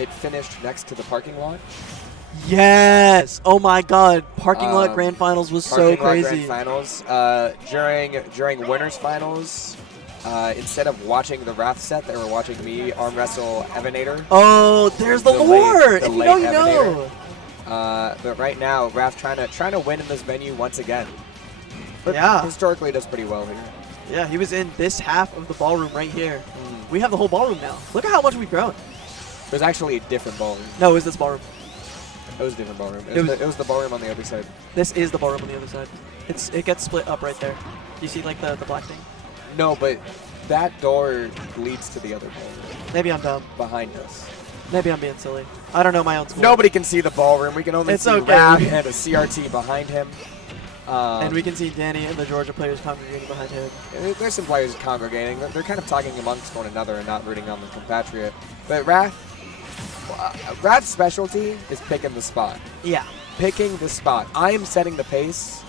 it finished next to the parking lot. Yes! Oh my god, parking lot grand finals was so crazy. Grand finals. During winners finals, instead of watching the Wrath set, they were watching me arm wrestle Evanator. Oh, there's the lore! If you know, you know. But right now, Wrath trying to win in this venue once again. But yeah, historically does pretty well here. Yeah, he was in this half of the ballroom right here. We have the whole ballroom now. Look at how much we've grown. There's actually a different ballroom. No, it was this ballroom. It was a different ballroom. It was the ballroom on the other side. This is the ballroom on the other side. It gets split up right there. You see like the black thing? No, but that door leads to the other ballroom. Maybe I'm dumb. Behind us. Maybe I'm being silly. I don't know my own school. Nobody can see the ballroom. We can only see Rab and a CRT behind him. And we can see Dany and the Georgia players congregating behind him. There's some players congregating. They're kind of talking amongst one another and not rooting on the compatriot. But Rath's specialty is picking the spot. Yeah. Picking the spot. I am setting the pace.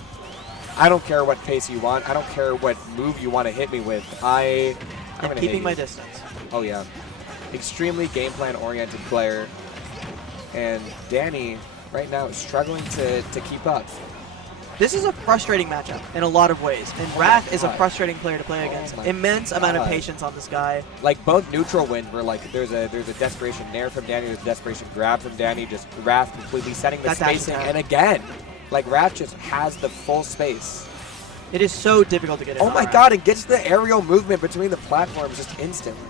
I don't care what pace you want. I don't care what move you want to hit me with. I'm keeping my distance. Oh, yeah. Extremely game plan oriented player. And Dany right now is struggling to keep up. This is a frustrating matchup in a lot of ways, and Wrath is a frustrating player to play against. Immense amount of patience on this guy. Like both neutral wins were like there's a desperation nair from Dany, there's a desperation grab from Dany, just Wrath completely setting the spacing, and again, like Wrath just has the full space. It is so difficult to get it. Oh my god, it gets the aerial movement between the platforms just instantly.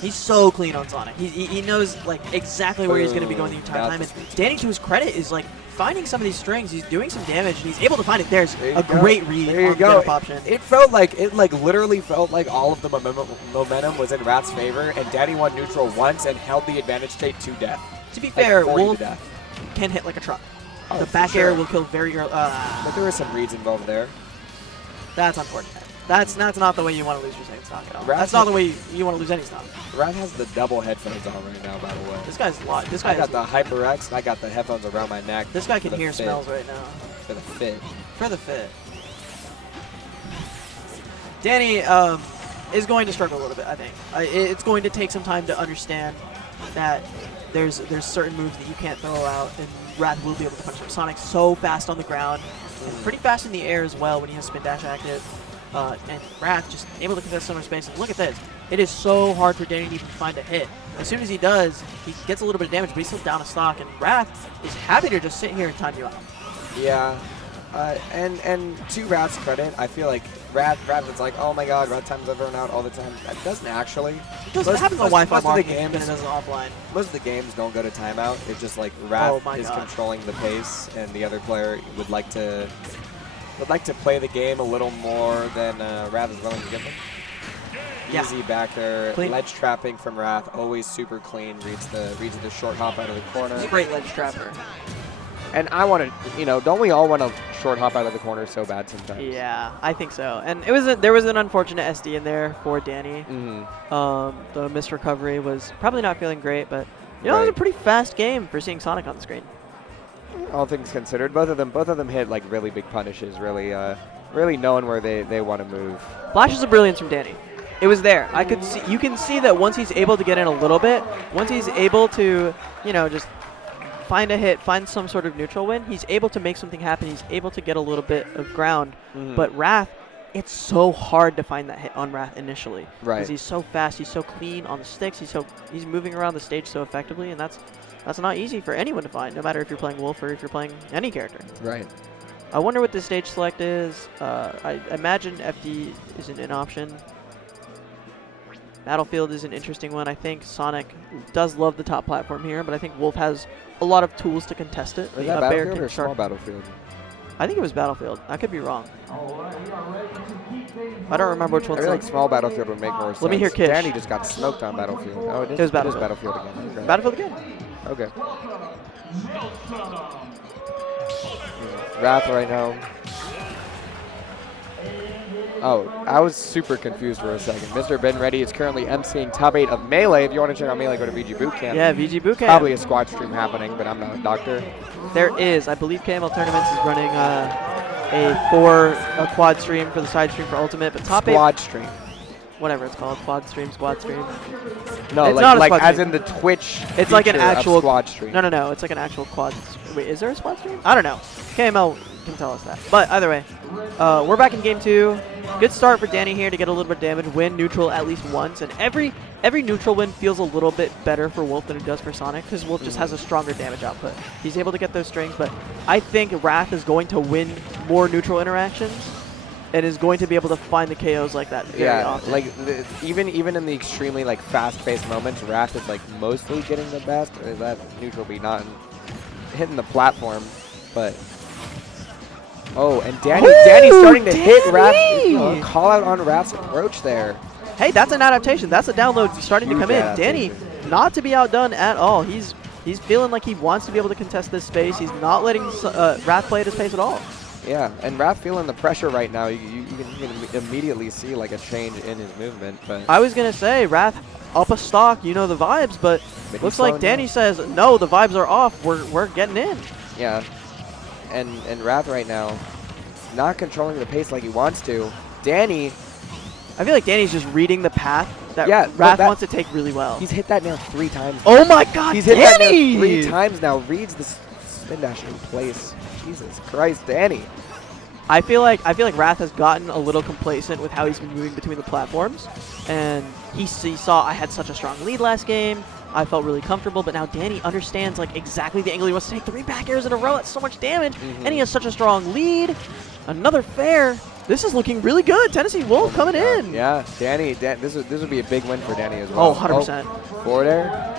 He's so clean on Sonic. He knows like exactly where he's going to be going the entire time. And Dany, to his credit, is like finding some of these strings. He's doing some damage, and he's able to find it. There's a great read on the get-up option. It felt like literally felt like all of the momentum was in Wrath's favor, and Dany won neutral once and held the advantage state to death. To be fair, Wolf can hit like a truck. The back air will kill very early. But there were some reads involved there. That's unfortunate. That's not the way you want to lose your second stock at all. That's not the way you want to lose any stock. Wrath has the double headphones on right now, by the way. This guy's a lot. This guy got the HyperX, and I got the headphones around my neck. This guy can hear smells right now. For the fit. For the fit. Dany is going to struggle a little bit, I think. It's going to take some time to understand that there's certain moves that you can't throw out, and Wrath will be able to punish him. Sonic's so fast on the ground, and pretty fast in the air as well when he has spin dash active. And Wrath just able to contest so much space. And look at this. It is so hard for Dany to even find a hit. As soon as he does, he gets a little bit of damage, but he's still down a stock. And Wrath is happy to just sit here and time you out. Yeah. And to Wrath's credit, I feel like Wrath is like, oh my god, Wrath times I've run out all the time. That doesn't actually. It doesn't happen on Wi-Fi market and it doesn't offline. Most of the games don't go to timeout. It's just like Wrath is controlling the pace, and the other player would like to play the game a little more than Wrath is willing to give them. Yeah. Easy back there, ledge trapping from Wrath, always super clean, reads the short hop out of the corner. He's a great ledge trapper. And I want to, don't we all want to short hop out of the corner so bad sometimes? Yeah, I think so. And there was an unfortunate SD in there for Dany. The missed recovery was probably not feeling great, but it was a pretty fast game for seeing Sonic on the screen. All things considered, both of them hit like really big punishes, really knowing where they want to move. Flashes of brilliance from Dany. It was there. You can see that once he's able to get in a little bit, once he's able to, just find a hit, find some sort of neutral win, he's able to make something happen. He's able to get a little bit of ground. But Wrath, it's so hard to find that hit on Wrath initially. Right. Because he's so fast, he's so clean on the sticks, he's moving around the stage so effectively, and that's not easy for anyone to find, no matter if you're playing Wolf or if you're playing any character. Right. I wonder what the stage select is. I imagine FD isn't an option. Battlefield is an interesting one. I think Sonic does love the top platform here, but I think Wolf has a lot of tools to contest it. Was that Battlefield or small Battlefield? I think it was Battlefield. I could be wrong. I don't remember which one. I feel like small Battlefield would make more sense. Let me hear Kish. Dany just got smoked on Battlefield. Oh, it is Battlefield again. Okay. Battlefield again? Okay. Wrath right now. Oh, I was super confused for a second. Mr. Ben Ready is currently emceeing top 8 of Melee. If you want to check out Melee, go to VGBootCamp. Yeah, VGBootCamp. Probably a squad stream happening, but I'm not a doctor. There is. I believe KML Tournaments is running a quad stream for the side stream for Ultimate, but top 8. Squad stream. whatever it's called, quad stream, squad stream. No, it's not a like squad as stream. in the Twitch. It's like an actual squad stream. No. It's like an actual quad. Wait, is there a squad stream? I don't know. KML can tell us that. But either way, we're back in game 2. Good start for Dany here to get a little bit of damage, win neutral at least once, and every neutral win feels a little bit better for Wolf than it does for Sonic, because Wolf just has a stronger damage output. He's able to get those strings, but I think Wrath is going to win more neutral interactions and is going to be able to find the KOs like that very often. Like even in the extremely like fast-paced moments, Wrath is like mostly getting the best. That neutral be not hitting the platform, but. Oh, and Dany's starting to hit Wrath. Call out on Wrath's approach there. Hey, that's an adaptation. That's a download starting to come in. Adaptation. Dany, not to be outdone at all. He's feeling like he wants to be able to contest this space. He's not letting Wrath play at his pace at all. Yeah, and Wrath feeling the pressure right now. You can immediately see like a change in his movement. But I was gonna say Wrath up a stock, you know the vibes, but looks like Dany says no. The vibes are off. We're getting in. Yeah. And Wrath right now, not controlling the pace like he wants to. Dany, I feel like Dany's just reading the path that Wrath wants to take really well. He's hit that now 3 times. Oh my God, he's hit that now 3 times now. Reads the spin dash in place. Jesus Christ, Dany. I feel like Wrath has gotten a little complacent with how he's been moving between the platforms, and he saw I had such a strong lead last game. I felt really comfortable, but now Dany understands like exactly the angle he wants to take. 3 back airs in a row, that's so much damage, and he has such a strong lead. Another fair. This is looking really good. Tennessee Wolf coming in. Yeah, Dany, this would be a big win for Dany as well. Oh, 100%. Forward air.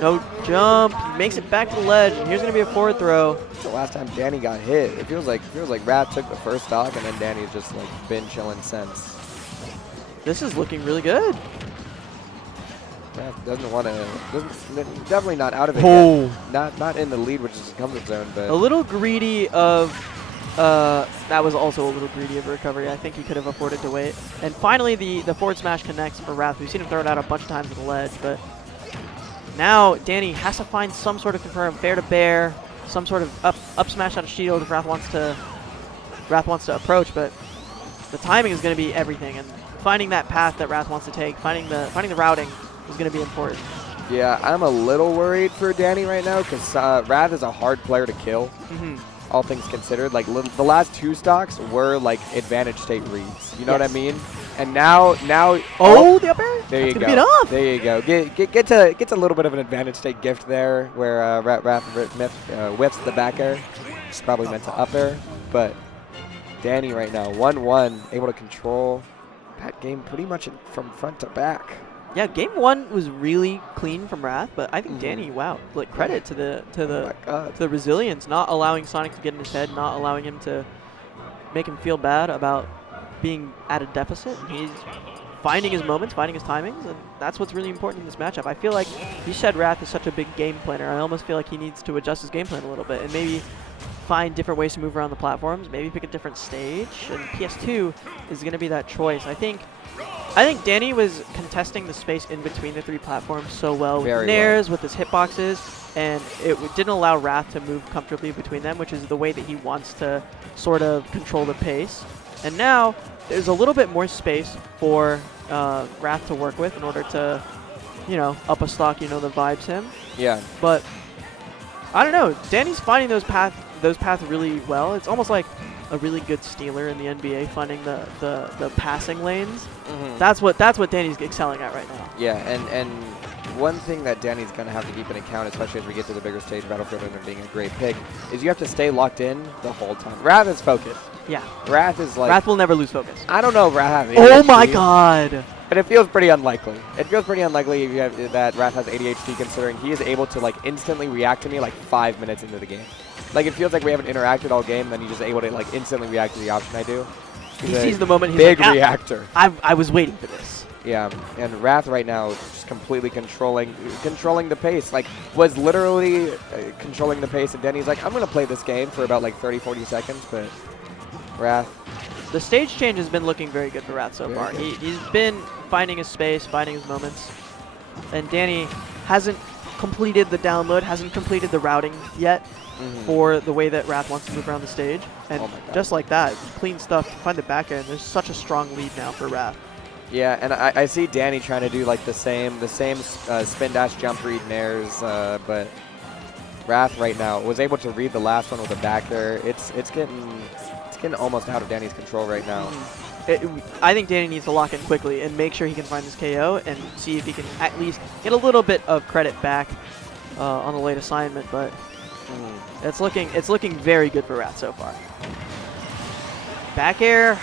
No jump. He makes it back to the ledge, and here's going to be a forward throw. That's the last time Dany got hit. It feels like Wrath took the first stock, and then Dany's just like been chilling since. This is looking really good. Doesn't want to. Definitely not out of it yet. Not in the lead, which is his comfort zone. But a little greedy of. That was also a little greedy of a recovery. I think he could have afforded to wait. And finally, the forward smash connects for Wrath. We've seen him throw it out a bunch of times with the ledge, but now Dany has to find some sort of confirm fair to bear, some sort of up smash out of shield if Wrath wants to approach. But the timing is going to be everything, and finding that path that Wrath wants to take, finding the routing is going to be important. Yeah, I'm a little worried for Dany right now because Wrath is a hard player to kill. All things considered, like the last 2 stocks were like advantage state reads. You know what I mean? And now. Oh, the up air. There you go. Be enough. There you go. Gets a little bit of an advantage state gift there, where Wrath whiffs the back air. It's probably meant to up air, but Dany right now 1-1, able to control that game pretty much from front to back. Yeah, game 1 was really clean from Wrath, but I think Dany, wow, like credit to the resilience, not allowing Sonic to get in his head, not allowing him to make him feel bad about being at a deficit. He's finding his moments, finding his timings, and that's what's really important in this matchup. I feel like you said Wrath is such a big game planner. I almost feel like he needs to adjust his game plan a little bit and maybe find different ways to move around the platforms, maybe pick a different stage, and PS2 is going to be that choice. I think Dany was contesting the space in between the 3 platforms so well with nairs, with his hitboxes, and it didn't allow Wrath to move comfortably between them, which is the way that he wants to sort of control the pace. And now there's a little bit more space for Wrath to work with in order to, up a stock, the vibes him. Yeah. But I don't know. Dany's finding those paths really well. It's almost like a really good stealer in the NBA, finding the passing lanes. That's what Dany's excelling at right now. Yeah, and one thing that Dany's going to have to keep in account, especially as we get to the bigger stage, Battlefield and being a great pick, is you have to stay locked in the whole time. Wrath is focused. Yeah. Wrath is like... Wrath will never lose focus. I don't know if Wrath has ADHD. Oh my God! But it feels pretty unlikely. It feels pretty unlikely that Wrath has ADHD, considering he is able to like instantly react to me like 5 minutes into the game. Like it feels like we haven't interacted all game, and then he's just able to like instantly react to the option I do. He sees the moment. He's big like, reactor. I was waiting for this. Yeah, and Wrath right now is just completely controlling the pace. Like was literally controlling the pace, and Dany's like, I'm gonna play this game for about like 30-40 seconds, but Wrath. The stage change has been looking very good for Wrath so far. He's been finding his space, finding his moments, and Dany hasn't completed the download, hasn't completed the routing yet for the way that Wrath wants to move around the stage. And just like that, clean stuff, find the back end. There's such a strong lead now for Wrath. Yeah, and I see Dany trying to do like the same spin dash jump read nairs, but Wrath right now was able to read the last one with a back air. It's getting almost out of Dany's control right now. I think Dany needs to lock in quickly and make sure he can find this KO and see if he can at least get a little bit of credit back on the late assignment. But it's looking very good for Wrath so far. Back air,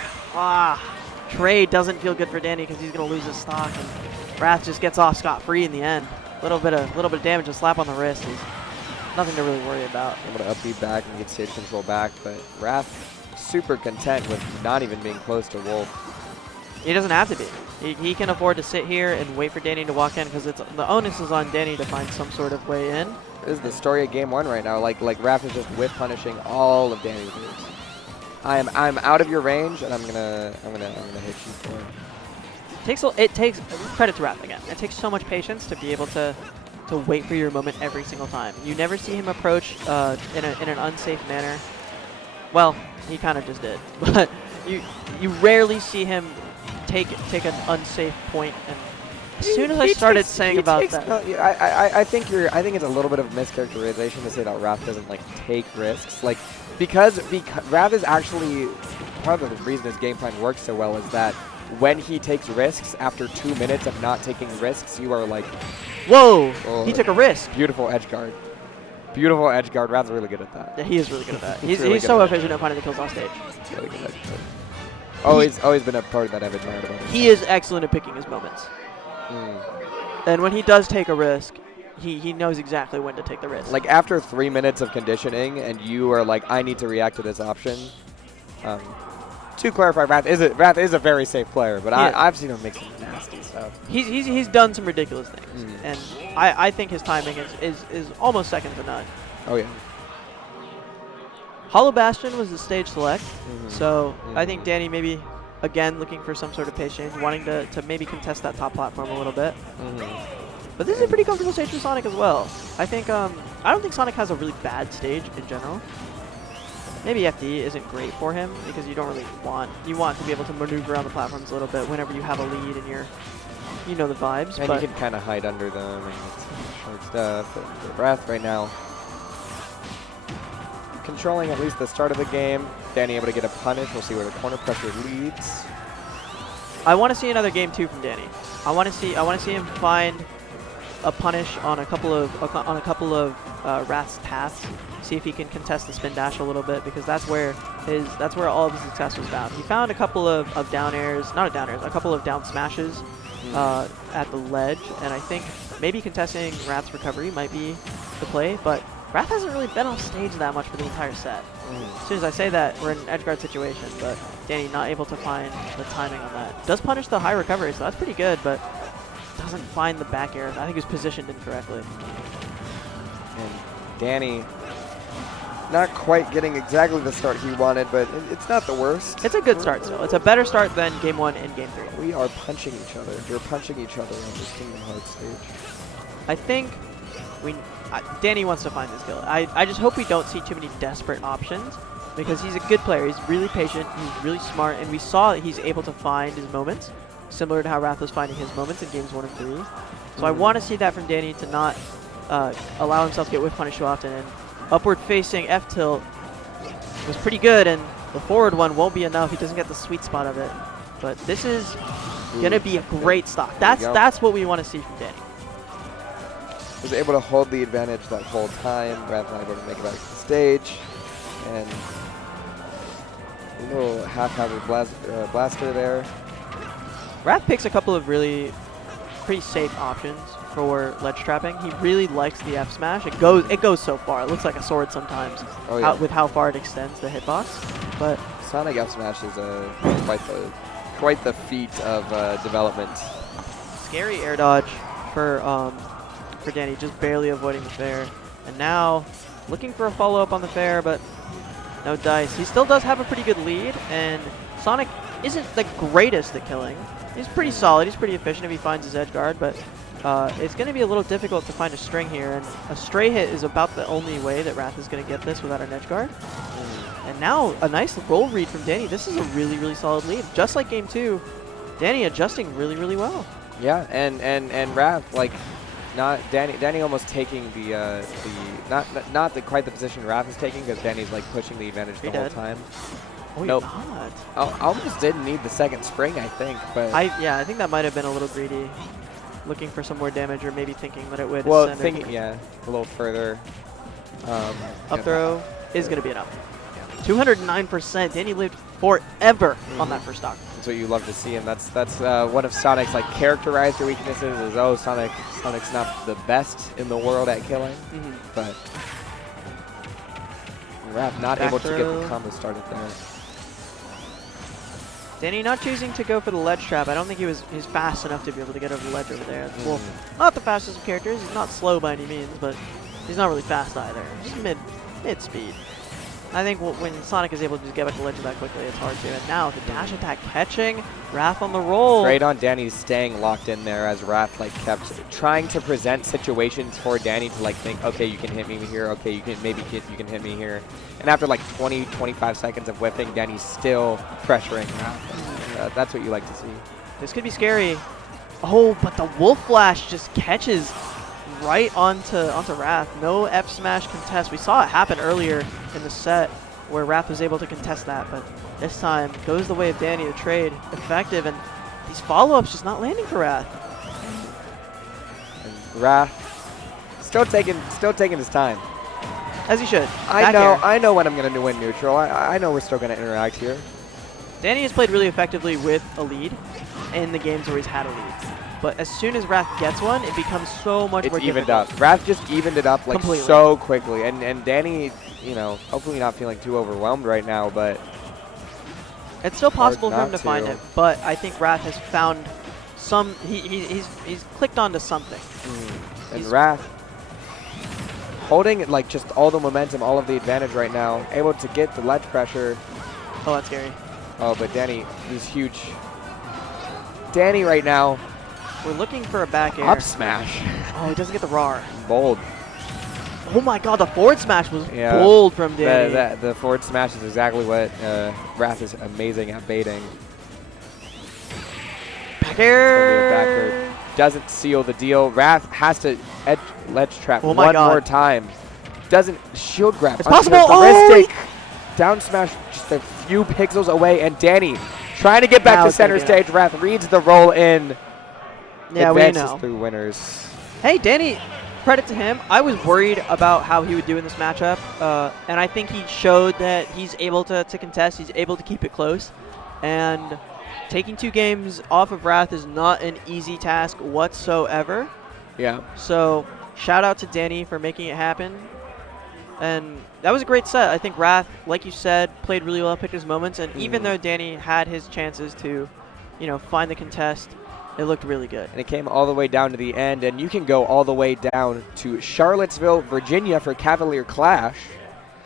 trade doesn't feel good for Dany because he's gonna lose his stock, and Wrath just gets off scot-free in the end. Little bit of damage, a slap on the wrist is nothing to really worry about. Able to up B back and get stage control back, but Wrath super content with not even being close to Wolf. He doesn't have to be. He can afford to sit here and wait for Dany to walk in because the onus is on Dany to find some sort of way in. This is the story of game 1 right now. Like Wrath is just whiff punishing all of Dany's moves. I'm out of your range, and I'm gonna hit you for it. It takes credit to Wrath again. It takes so much patience to be able to wait for your moment every single time. You never see him approach in an unsafe manner. Well, he kind of just did, but you rarely see him take an unsafe point. And as soon as I started saying about that, I think it's a little bit of a mischaracterization to say that Wrath doesn't like take risks, like because Wrath is actually part of the reason his game plan works so well is that when he takes risks after 2 minutes of not taking risks, you are like, whoa, he took a risk. Beautiful edge guard. Beautiful edge guard. Wrath's really good at that. Yeah, he is really good at that. He's really so efficient at finding the kills off stage. Really good edge guard. Always been a part of that I've admired about him. He is excellent at picking his moments. And when he does take a risk, he knows exactly when to take the risk. Like after 3 minutes of conditioning and you are like, I need to react to this option. To clarify, Wrath is a very safe player, but I've seen him make some nasty stuff. He's done some ridiculous things, and I think his timing is almost second to none. Oh yeah. Hollow Bastion was the stage select, so I think Dany maybe again looking for some sort of pace change, wanting to maybe contest that top platform a little bit. But this is a pretty comfortable stage for Sonic as well. I think I don't think Sonic has a really bad stage in general. Maybe FD isn't great for him because you don't really want to be able to maneuver around the platforms a little bit whenever you have a lead and you know the vibes. And but you can kind of hide under them and get some short stuff. But Wrath right now controlling at least the start of the game. Dany able to get a punish. We'll see where the corner pressure leads. I want to see another game 2 from Dany. I want to see him find a punish on a couple of Wrath's paths. See if he can contest the spin dash a little bit because that's where all of his success was found. He found a couple of down airs, a couple of down smashes at the ledge, and I think maybe contesting Wrath's recovery might be the play, but Wrath hasn't really been off stage that much for the entire set. As soon as I say that, we're in an edge guard situation, but Dany not able to find the timing on that. Does punish the high recovery, so that's pretty good, but doesn't find the back air. I think he was positioned incorrectly. And Dany not quite getting exactly the start he wanted, but it's not the worst. It's a good start still. It's a better start than Game 1 and Game 3. We are punching each other. We're punching each other on this Kingdom Hearts stage. I think Dany wants to find this kill. I just hope we don't see too many desperate options because he's a good player. He's really patient. He's really smart, and we saw that he's able to find his moments, similar to how Wrath was finding his moments in Games 1 and 3. So I want to see that from Dany to not allow himself to get whiff punished too often. And upward facing F tilt was pretty good, and the forward one won't be enough. He doesn't get the sweet spot of it. But this is going to be a great stock. That's what we want to see from Dany. Was able to hold the advantage that whole time, Wrath not able to make it back to the stage, and a little half-hazard blaster there. Wrath picks a couple of really pretty safe options for ledge trapping. He really likes the F smash. It goes so far. It looks like a sword sometimes with how far it extends the hitbox. But Sonic F smash is quite the feat of development. Scary air dodge for Dany, just barely avoiding the fair. And now looking for a follow-up on the fair, but no dice. He still does have a pretty good lead, and Sonic isn't the greatest at killing. He's pretty solid. He's pretty efficient if he finds his edge guard, but it's going to be a little difficult to find a string here, and a stray hit is about the only way that Wrath is going to get this without an edge guard. And now a nice roll read from Dany. This is a really, really solid lead. Just like Game 2, Dany adjusting really, really well. Yeah, and Raph, like, not Dany almost taking the not quite the position Raph is taking, because Danny's like pushing the advantage the whole time. Oh, nope. you're not. Almost didn't need the second spring, I think, but I think that might have been a little greedy, looking for some more damage, or maybe thinking that it would. Well, thinking a little further. Up throw is going to be an up. 209%. Dany lived forever on that first stock. That's what you love to see, and that's one of Sonic's like characterized weaknesses is Sonic's not the best in the world at killing, but Raph not able to get the combo started there. Dany not choosing to go for the ledge trap. I don't think he's fast enough to be able to get over the ledge over there. Well, not the fastest of characters. He's not slow by any means, but he's not really fast either. Just mid speed. I think when Sonic is able to just get back to the ledge that quickly, it's hard to. And now the dash attack catching, Raph on the roll. Great on Dany staying locked in there as Raph like kept trying to present situations for Dany to like think, okay, you can hit me here, okay, you can hit me here. And after like 20-25 seconds of whipping, Dany's still pressuring Raph. That's what you like to see. This could be scary. Oh, but the Wolf Flash just catches right onto Raph. No F smash contest. We saw it happen earlier in the set where Raph was able to contest that, but this time goes the way of Dany. The trade effective, and these follow-ups just not landing for Raph. And Raph still taking his time. As he should. I know when I'm going to win neutral. I know we're still going to interact here. Dany has played really effectively with a lead in the games where he's had a lead. But as soon as Raph gets one, it becomes so much more difficult. It's evened up. Raph just evened it up like completely. So quickly. And Dany, you know, hopefully not feeling too overwhelmed right now, but it's still possible for him to find it. But I think Raph has found some. He's clicked onto something. And Raph holding like just all the momentum, all of the advantage right now, able to get the ledge pressure. Oh, that's scary. Oh, but Dany, he's huge. Dany right now. We're looking for a back air. Up smash. Oh, he doesn't get the RAR. Bold. Oh my god, the forward smash was bold from Dany. The forward smash is exactly what Raph is amazing at baiting. Back air. Back air. Doesn't seal the deal. Raph has to ledge trap one more time. Doesn't shield grab. It's possible. Oh! Down smash just a few pixels away, and Dany trying to get back to center stage. Raph reads the roll in. Yeah, advances we know. Through winners. Hey, Dany, credit to him. I was worried about how he would do in this matchup, and I think he showed that he's able to contest. He's able to keep it close, and taking 2 games off of Raph is not an easy task whatsoever. Yeah. So shout out to Dany for making it happen. And that was a great set. I think Raph, like you said, played really well, picked his moments, and even though Dany had his chances to, find the contest, it looked really good. And it came all the way down to the end, and you can go all the way down to Charlottesville, Virginia for Cavalier Clash.